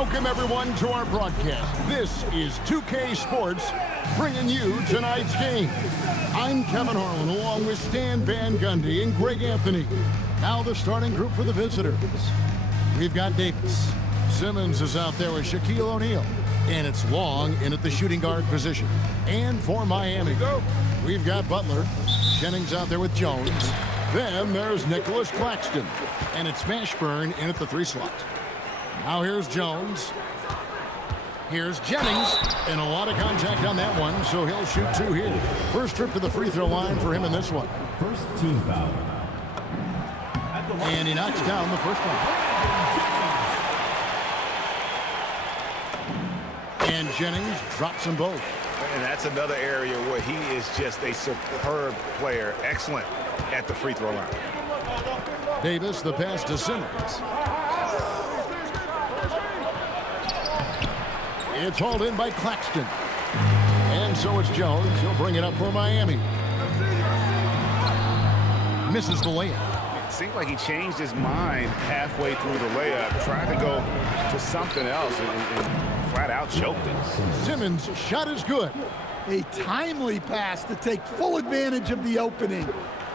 Welcome, everyone, to our broadcast. This is 2K Sports, bringing you tonight's game. I'm Kevin Harlan, along with Stan Van Gundy and Greg Anthony. Now the starting group for the visitors. We've got Davis. Simmons is out there with Shaquille O'Neal. And it's Long in at the shooting guard position. And for Miami, we've got Butler. Jennings out there with Jones. Then there's Nicholas Claxton. And it's Mashburn in at the 3 slot. Now here's Jones. Here's Jennings. And a lot of contact on that one, so he'll shoot 2 here. First trip to the free throw line for him in this one. First team foul. And he knocks down the first one. And Jennings drops them both. And that's another area where he is just a superb player. Excellent at the free throw line. Davis, the pass to Simmons. It's hauled in by Claxton. And so it's Jones. He'll bring it up for Miami. Misses the layup. It seemed like he changed his mind halfway through the layup, tried to go to something else, and flat out choked it. Simmons' shot is good. A timely pass to take full advantage of the opening.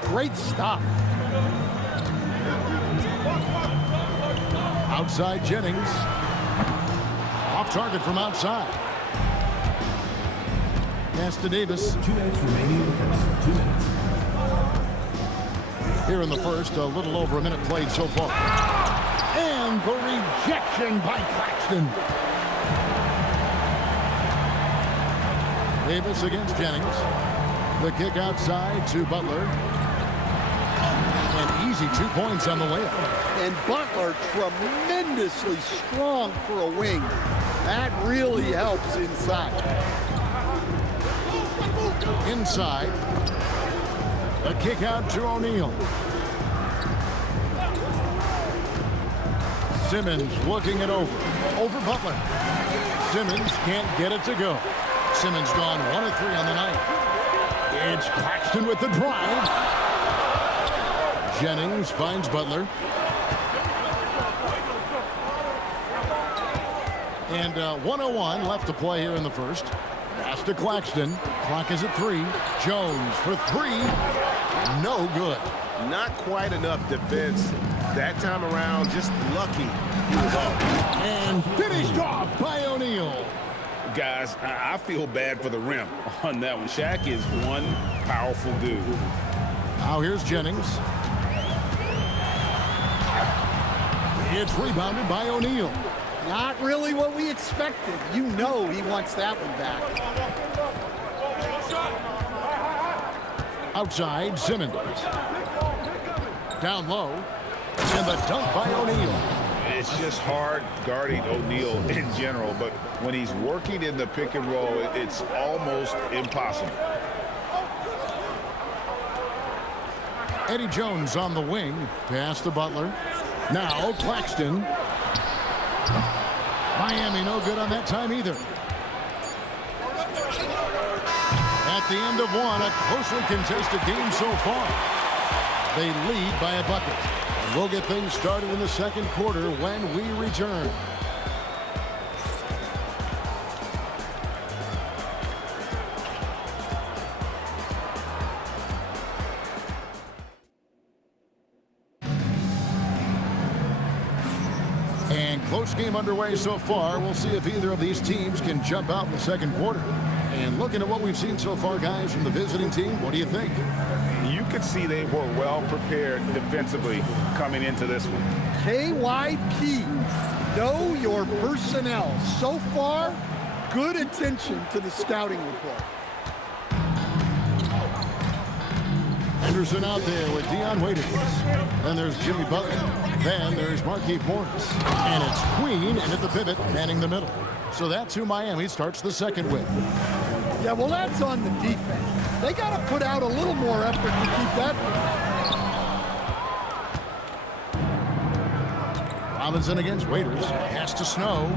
Great stuff. Outside Jennings. Off target from outside. Pass to Davis. 2 minutes remaining in the first. 2 minutes. Here in the first, a little over a minute played so far. And the rejection by Claxton. Davis against Jennings. The kick outside to Butler. And easy 2 points on the layup. And Butler tremendously strong for a wing. That really helps inside. Inside. A kick out to O'Neal. Simmons looking it over. Over Butler. Simmons can't get it to go. Simmons gone 1 of 3 on the night. It's Claxton with the drive. Jennings finds Butler. And 1:01 left to play here in the first. Pass to Claxton. Clock is at 3. Jones for 3. No good. Not quite enough defense that time around. Just lucky he was off. And finished off by O'Neal. Guys, I feel bad for the rim on that one. Shaq is one powerful dude. Now here's Jennings. It's rebounded by O'Neal. Not really what we expected. You know he wants that one back. Outside, Simmons. Down low. And the dunk by O'Neal. It's just hard guarding O'Neal in general, but when he's working in the pick and roll, it's almost impossible. Eddie Jones on the wing. Pass to Butler. Now Claxton. Miami no good on that time either. At the end of one, a closely contested game so far. They lead by a bucket. And we'll get things started in the second quarter when we return. And close game underway so far. We'll see if either of these teams can jump out in the second quarter. And looking at what we've seen so far, guys, from the visiting team, what do you think? You could see they were well prepared defensively coming into this one. KYP, know your personnel. So far, good attention to the scouting report. Henderson out there with Dion Waiters. Then there's Jimmy Butler. Then there's Markieff Morris. And it's Queen in at the pivot, manning the middle. So that's who Miami starts the second with. Yeah, well, that's on the defense. They got to put out a little more effort to keep that. Robinson against Waiters. Pass to Snow.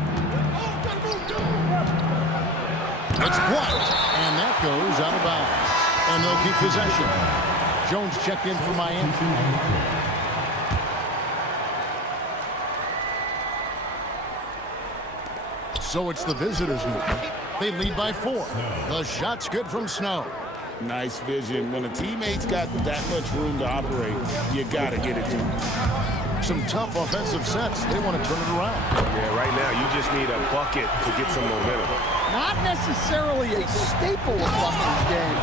It's blocked. And that goes out of bounds. And they'll keep possession. Jones checked in for Miami. So it's the visitors' move. They lead by 4. The shot's good from Snow. Nice vision. When a teammate's got that much room to operate, you got to get it to him. Some tough offensive sets. They want to turn it around. Yeah, right now you just need a bucket to get some momentum. Not necessarily a staple of Butler's game,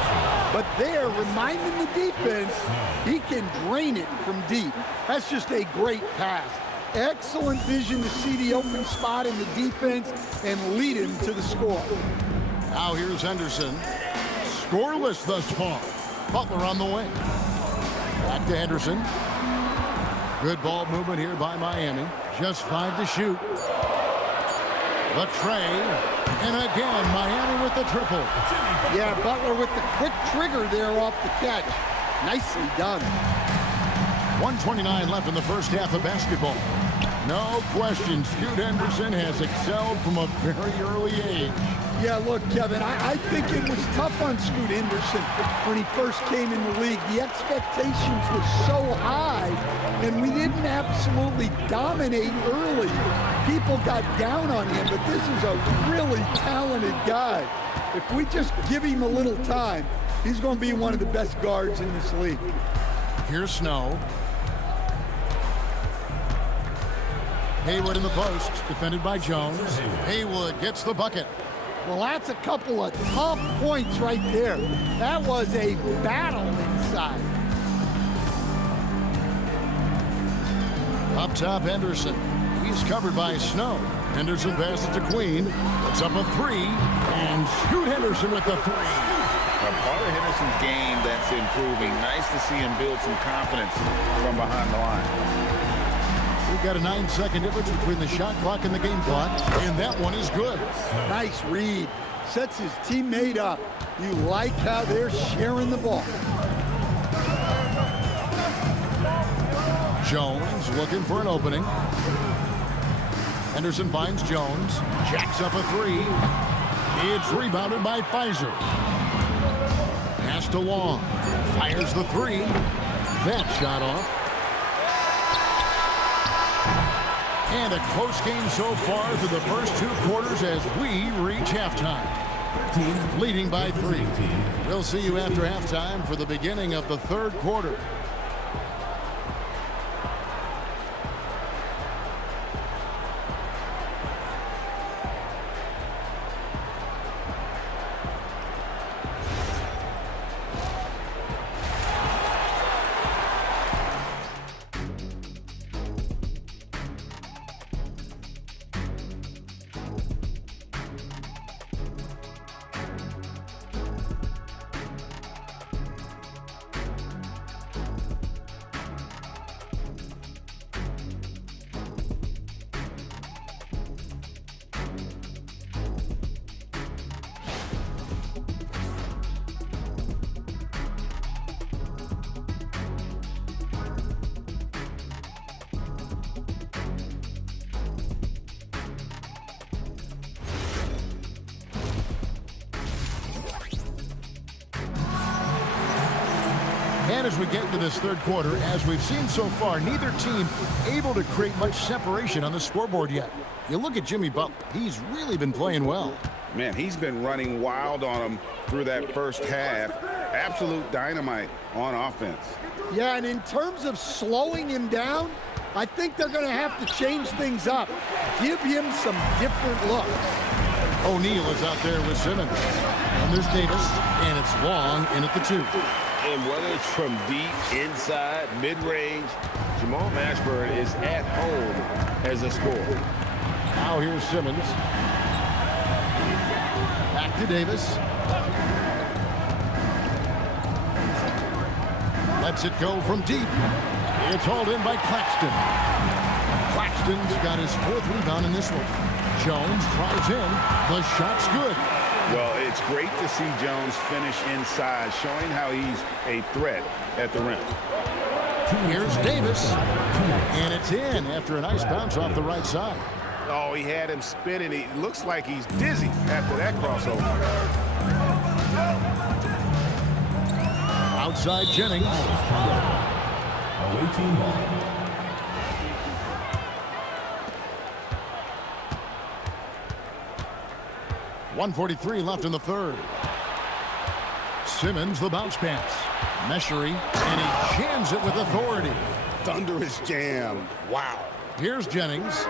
but they're reminding the defense he can drain it from deep. That's just a great pass. Excellent vision to see the open spot in the defense and lead him to the score. Now here's Henderson. Scoreless thus far. Butler on the wing. Back to Henderson. Good ball movement here by Miami. Just 5 to shoot. The tray. And again, Miami with the triple. Yeah, Butler with the quick trigger there off the catch. Nicely done. 1:29 left in the first half of basketball. No question, Scoot Henderson has excelled from a very early age. Yeah, look, Kevin, I think it was tough on Scoot Henderson when he first came in the league. The expectations were so high, and we didn't absolutely dominate early. People got down on him, but this is a really talented guy. If we just give him a little time, he's going to be one of the best guards in this league. Here's Snow. Haywood in the post, defended by Jones. Haywood gets the bucket. Well, that's a couple of tough points right there. That was a battle inside. Up top, Henderson. He's covered by Snow. Henderson passes to Queen. Puts up a 3. And Scoot Henderson with the 3. Part of Henderson's game that's improving. Nice to see him build some confidence from behind the line. We've got a 9-second difference between the shot clock and the game clock, and that one is good. Nice read. Sets his teammate up. You like how they're sharing the ball. Jones looking for an opening. Henderson finds Jones. Jacks up a 3. It's rebounded by Pfizer. Pass to Long. Fires the 3. That shot off. And a close game so far through the first 2 quarters as we reach halftime. Leading by 3. We'll see you after halftime for the beginning of the 3rd quarter. And as we get into this 3rd quarter, as we've seen so far, neither team able to create much separation on the scoreboard yet. You look at Jimmy Butler, he's really been playing well. Man, he's been running wild on him through that first half. Absolute dynamite on offense. Yeah, and in terms of slowing him down, I think they're going to have to change things up. Give him some different looks. O'Neal is out there with Simmons. And there's Davis, and it's Long in at the 2. And whether it's from deep, inside, mid-range, Jamal Mashburn is at home as a scorer. Now here's Simmons. Back to Davis. Lets it go from deep. It's hauled in by Claxton. Claxton's got his 4th rebound in this one. Jones tries in. The shot's good. Well, it's great to see Jones finish inside, showing how he's a threat at the rim. Here's Davis. And it's in after a nice bounce off the right side. Oh, he had him spinning. He looks like he's dizzy after that crossover. Outside Jennings. Away team ball. 1:43 left in the third. Simmons, the bounce pass. Meshery, and he jams it with authority. Thunderous jam. Wow. Here's Jennings.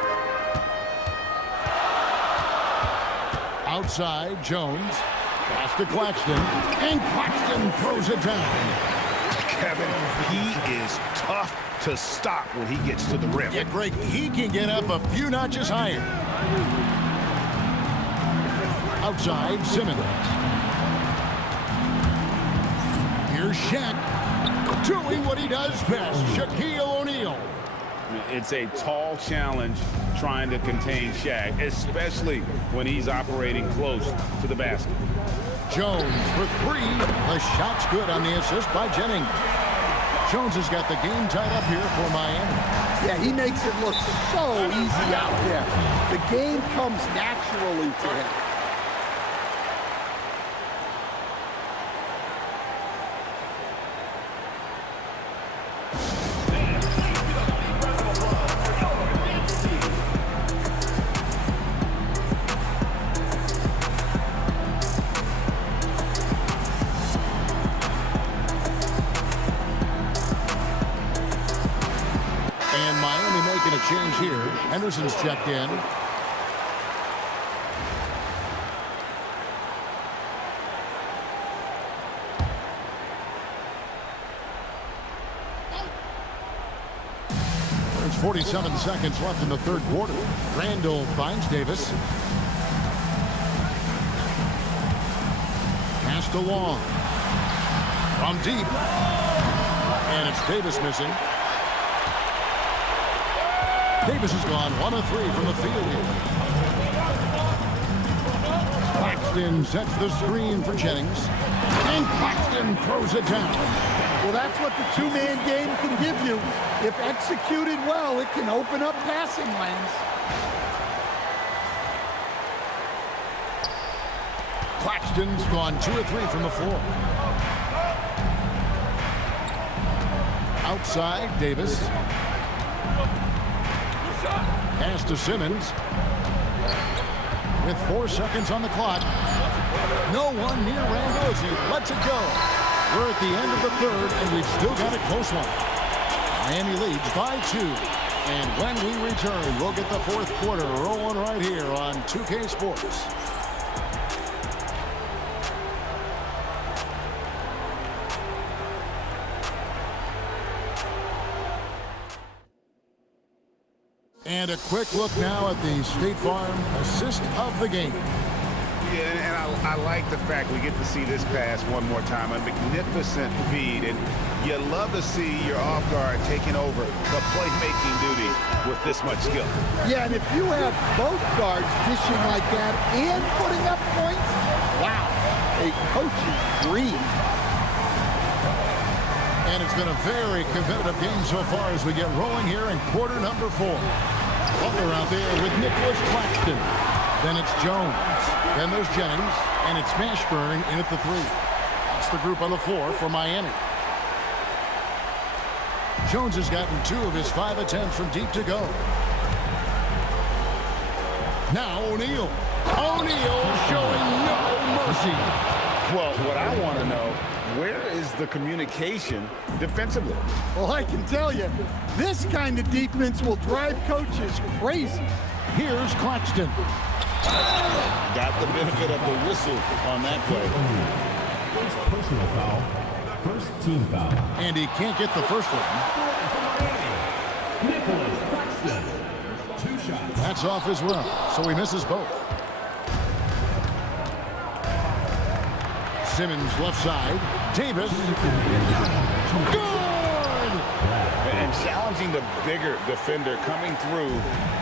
Outside, Jones. Pass to Claxton. And Claxton throws it down. Kevin, he is tough to stop when he gets to the rim. Yeah, Greg, he can get up a few notches higher. Outside, Simmons. Here's Shaq doing what he does best, Shaquille O'Neal. It's a tall challenge trying to contain Shaq, especially when he's operating close to the basket. Jones for three. The shot's good on the assist by Jennings. Jones has got the game tied up here for Miami. Yeah, he makes it look so easy out there. The game comes naturally to him. Change here. Henderson's checked in. There's 47 seconds left in the third quarter. Randall finds Davis. Pass to Long. From deep. And it's Davis missing. Davis has gone 1 of 3 from the field here. Claxton sets the screen for Jennings. And Claxton throws it down. Well, that's what the two-man game can give you. If executed well, it can open up passing lanes. Claxton's gone 2 of 3 from the floor. Outside, Davis. Pass to Simmons. With 4 seconds on the clock. No one near Randall as he lets it go. We're at the end of the third, and we've still got a close one. Miami leads by 2. And when we return, we'll get the fourth quarter rolling right here on 2K Sports. And a quick look now at the State Farm assist of the game. Yeah, and I like the fact we get to see this pass one more time. A magnificent feed, and you love to see your off guard taking over the playmaking duty with this much skill. Yeah, and if you have both guards dishing like that and putting up points, wow, a coach's dream. And it's been a very competitive game so far as we get rolling here in quarter number 4. Butler out there with Nicholas Claxton. Then it's Jones. Then there's Jennings. And it's Mashburn in at the 3. That's the group on the floor for Miami. Jones has gotten 2 of his 5 attempts from deep to go. Now O'Neal. O'Neal showing no mercy. Well, what I want to know, where is the communication defensively? Well, I can tell you, this kind of defense will drive coaches crazy. Here's Claxton. Got the benefit of the whistle on that play. First personal foul. First team foul. And he can't get the first one. Nicholas Claxton. 2 shots. That's off as well, so he misses both. Simmons left side. Davis. Good! And challenging the bigger defender coming through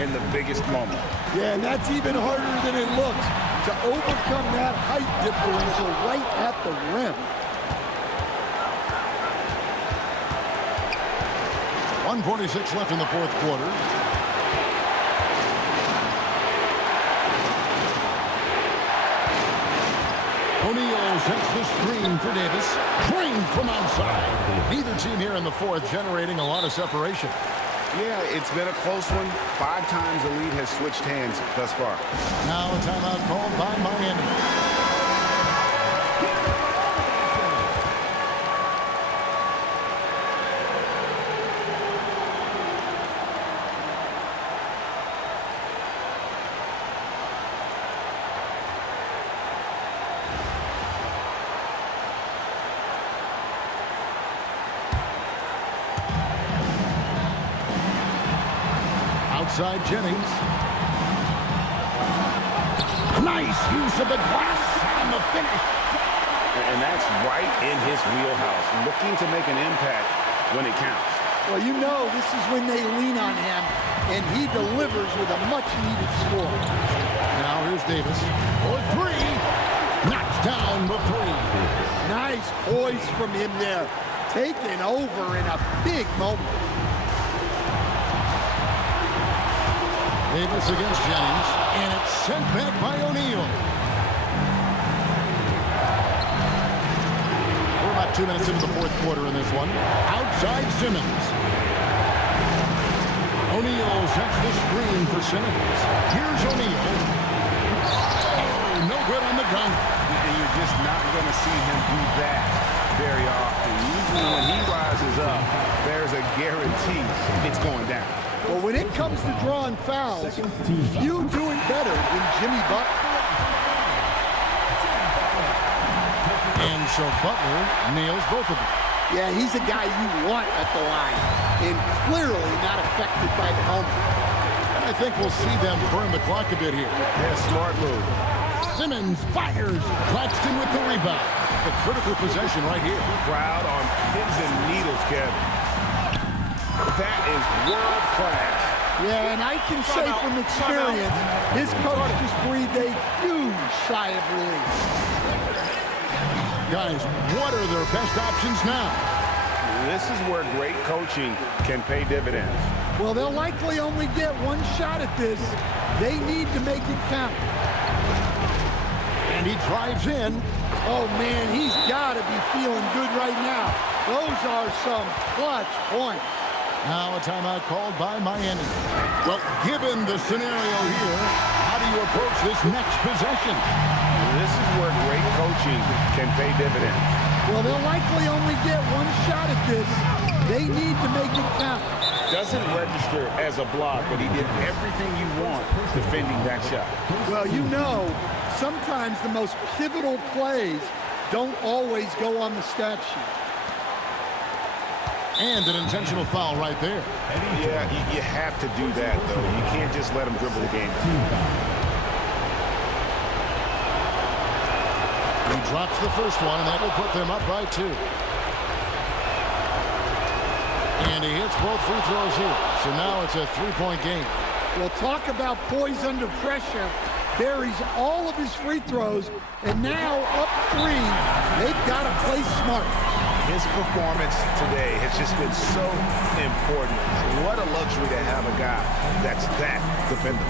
in the biggest moment. Yeah, and that's even harder than it looks to overcome that height differential right at the rim. 1:46 left in the fourth quarter. O'Neal sets the screen for Davis. Drained from outside. Neither team here in the fourth generating a lot of separation. Yeah, it's been a close one. 5 times the lead has switched hands thus far. Now a timeout called by Miami. Outside Jennings. Nice use of the glass and the finish. And that's right in his wheelhouse, looking to make an impact when it counts. Well, you know this is when they lean on him, and he delivers with a much-needed score. Now here's Davis for 3. Knocks down the 3. Nice poise from him there, taking over in a big moment. Davis against Jennings, and it's sent back by O'Neal. We're about 2 minutes into the fourth quarter in this one. Outside Simmons. O'Neal sets the screen for Simmons. Here's O'Neal. Oh, no good on the dunk. And you're just not going to see him do that very often. Usually when he rises up, there's a guarantee it's going down. Well, when it comes to drawing fouls, few do it better than Jimmy Butler. And so Butler nails both of them. Yeah, he's a guy you want at the line, and clearly not affected by the moment. And I think we'll see them burn the clock a bit here. Yeah, smart move. Simmons fires. Claxton with the rebound. The critical possession right here. Crowd on pins and needles, Kev. That is world class. Yeah, and I can say from experience, his coach just breathed a huge sigh of relief. Guys, what are their best options now? This is where great coaching can pay dividends. Well, they'll likely only get one shot at this. They need to make it count. And he drives in. Oh, man, he's got to be feeling good right now. Those are some clutch points. Now a timeout called by Miami. Well, given the scenario here, how do you approach this next possession? This is where great coaching can pay dividends. Well, they'll likely only get one shot at this. They need to make it count. Doesn't register as a block, but he did everything you want defending that shot. Well, you know, sometimes the most pivotal plays don't always go on the stat sheet. And an intentional foul right there. Yeah, you have to do that, though. You can't just let him dribble the game. He drops the first one, and that will put them up by 2. And he hits both free throws here. So now it's a 3-point game. Well, talk about poise under pressure. Buries all of his free throws, and now up 3. They've got to play smart. His performance today has just been so important. What a luxury to have a guy that's that dependable.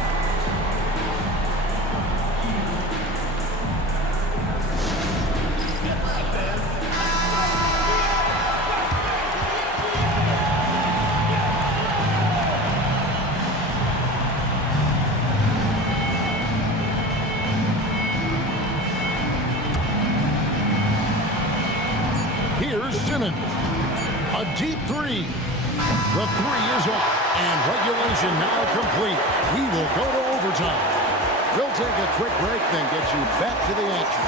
Here's Simmons. A deep 3. The 3 is off. And regulation now complete. We will go to overtime. We'll take a quick break, then get you back to the action.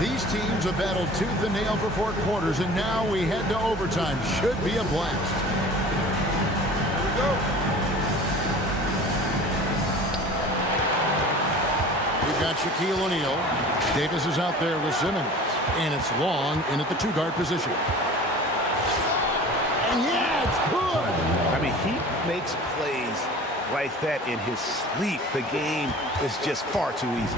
These teams have battled tooth and nail for 4 quarters, and now we head to overtime. Should be a blast. Here we go. We've got Shaquille O'Neal. Davis is out there with Simmons, and it's Long in at the 2-guard position. And yeah, it's good. I mean, he makes plays like that in his sleep. The game is just far too easy.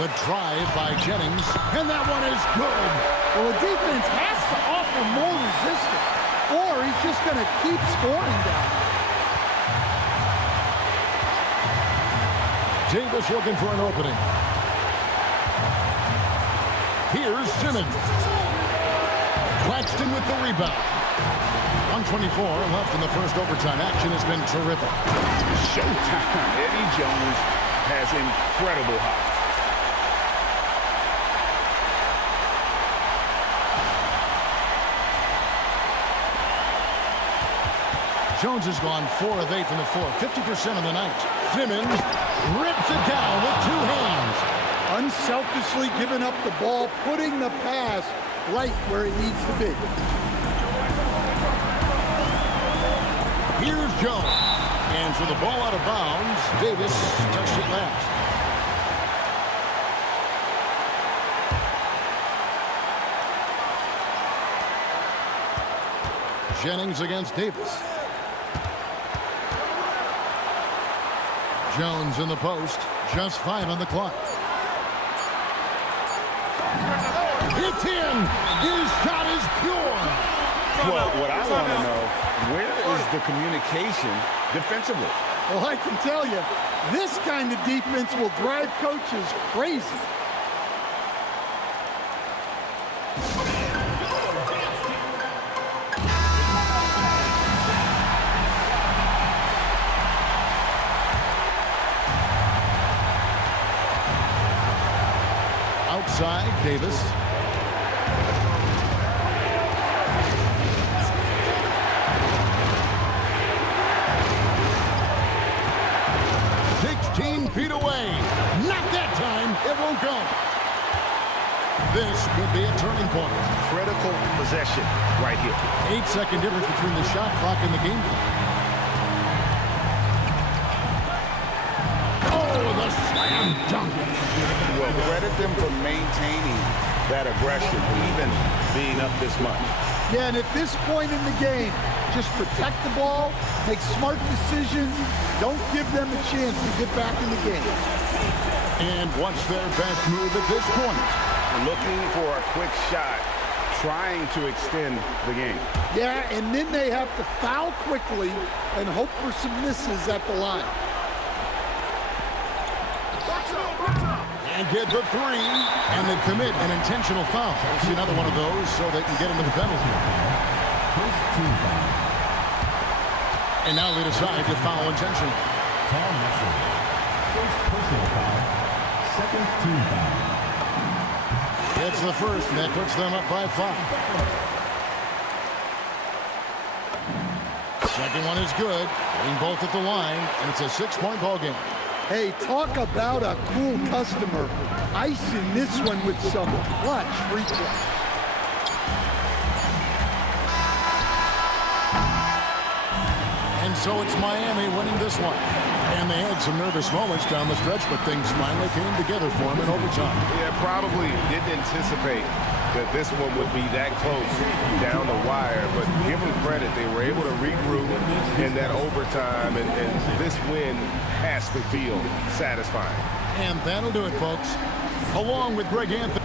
The drive by Jennings, and that one is good. Well, the defense has to offer more resistance, or he's just going to keep scoring down there. Davis looking for an opening. Here's Simmons. Claxton with the rebound. 1:24 left in the first overtime. Action has been terrific. Showtime. Eddie Jones has incredible hops. Jones has gone 4 of 8 from the floor, 50% of the night. Simmons rips it down with 2 hands. Unselfishly giving up the ball, putting the pass right where it needs to be. Here's Jones. And for the ball out of bounds, Davis touched it last. Jennings against Davis. Jones in the post. Just 5 on the clock. It's in. His shot is pure. Well, what I want to know, where is the communication defensively? Well, I can tell you, this kind of defense will drive coaches crazy. Outside, Davis. Feet away. Not that time. It won't go. This could be a turning point. Critical possession right here. 8-second difference between the shot clock and the game clock. Oh, the slam dunk. Well, credit them for maintaining that aggression, even being up this much. Yeah, and at this point in the game, just protect the ball, make smart decisions, don't give them a chance to get back in the game. And what's their best move at this point? Looking for a quick shot, trying to extend the game. Yeah, and then they have to foul quickly and hope for some misses at the line. And get the 3, and they commit an intentional foul. We'll see another one of those so they can get into the penalty. First team foul. And now they decide to foul intentionally. Tom Mitchell. First personal foul. Second team foul. It's the first, and that puts them up by 5. Second one is good. Getting both at the line, and it's a 6-point ball game. Hey, talk about a cool customer. Icing this one with some clutch free throw. And so it's Miami winning this one. And they had some nervous moments down the stretch, but things finally came together for them in overtime. Yeah, probably didn't anticipate that this one would be that close down the wire, but give them credit. They were able to regroup in that overtime, and this win has to feel satisfying. And that'll do it, folks. Along with Greg Anthony.